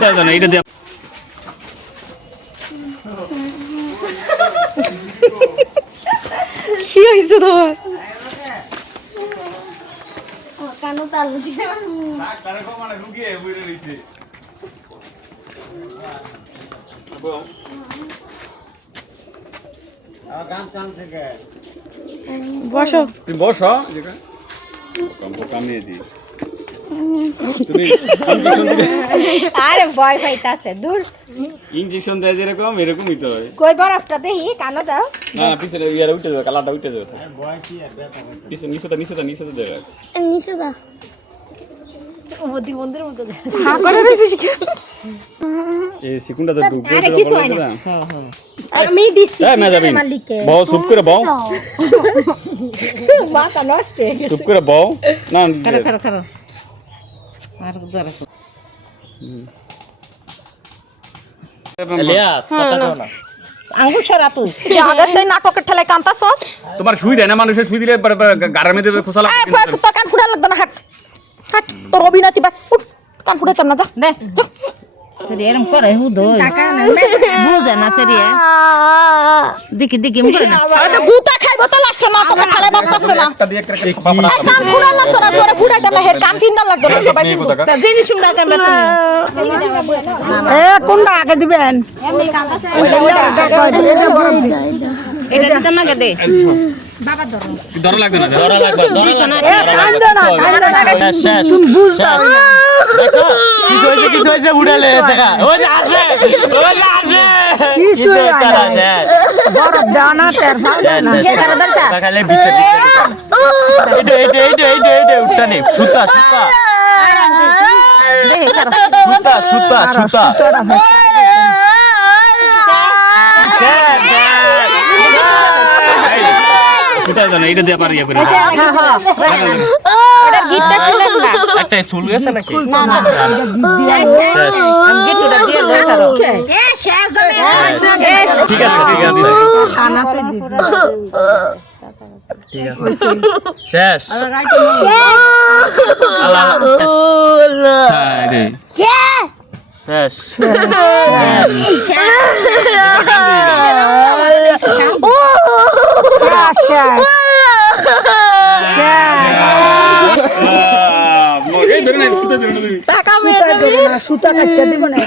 সুতা দাও না এটা দিয়ে কি হয়েছে তোমার? কানো তালু দিয়ে বসো। তুমি বসো কামিয়ে দিই তুমি ইঞ্জেকশন দিলে আরে ভয় পাইতাছে দূর। ইঞ্জেকশন দেয় যেরকম এরকমই তো হয়। কই বরফটা কানো দাও। না পিছনে ইয়ার উঠে যাবে কালারটা উঠে যাবে। পিছনে নিচেটা নিচেটা নিচেটা দেবে। নিচে দা হা করে রয়েছিস কি আরে কিছু হয় না। আমি দিছি এই মেজাবিন মালিকে বউ চুপ করে বউ মাথা নষ্ট হয়ে গেছে। চুপ করে বউ না আর দ্বারা আঙ্গুল সরা তুই। আগের দিন নাটকের ঠেলায় কান্তাছস? তোমার সুই দেয় না মানুষের? সুই দিলে গাড়ার মধ্যে খোসা বয়, তোর কান ফুটা লাগবে না হাট। হাট তোর অভিনয় বা কান ফুটাতাম না যা দে যা। সরি এরম করে হু দই। বুঝে না সরি দেখি এম করে না আরে তো গুতা খাইবো তো লাস্ট না। একটা দিয়ে একটা একটা এই কান ফুটা লাগতো না তোরে ফুটাইতাম না হের কান ফিন্দা লাগতো না সবাই কোথাকার? তা জিনিস শুনলা কেন তুমি। এ কোনটা আগে দিবেন? এটা দিতে না দে। ডর লাগবে না ডর লাগবে দিছ না কিছু হয়েছে কিছু হয়েছে উঠালে ওই যে আসে ওই যে আসে কিছু করা যায় এখানে দরজা দেখালে ভিতরে এইটা এইটা এইটা এইটা এইটা উঠটা নেই সুতা সুতা সুতা সুতা সুতা সুতা দাও না এটা দিয়ে পারি করে হ্যাঁ হ্যাঁ ওটা গিটটা খুলেন না একটা চুল গেছে নাকি না না আমি গিটুটা দিয়ে লই কারও এ শেষ দামে ঠিক আছে ঠিক আছে ঠিক আছে শেষ আল্লাহ হ্যাঁ রে শেষ এই ধরে না সুতা ধরে না তুমি টাকা মেয়ে সুতা কাটতে দিব না